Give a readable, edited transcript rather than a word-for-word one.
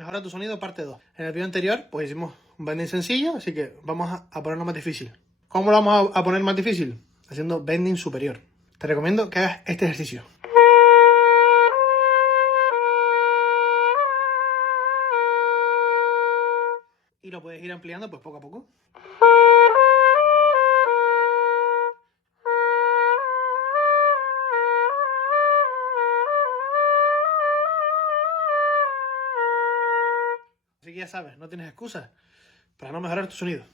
Mejora tu sonido, parte 2. En el vídeo anterior, pues hicimos un bending sencillo, así que vamos a ponerlo más difícil. ¿Cómo lo vamos a poner más difícil? Haciendo bending superior. Te recomiendo que hagas este ejercicio. Y lo puedes ir ampliando pues poco a poco. Así que ya sabes, no tienes excusas para no mejorar tu sonido.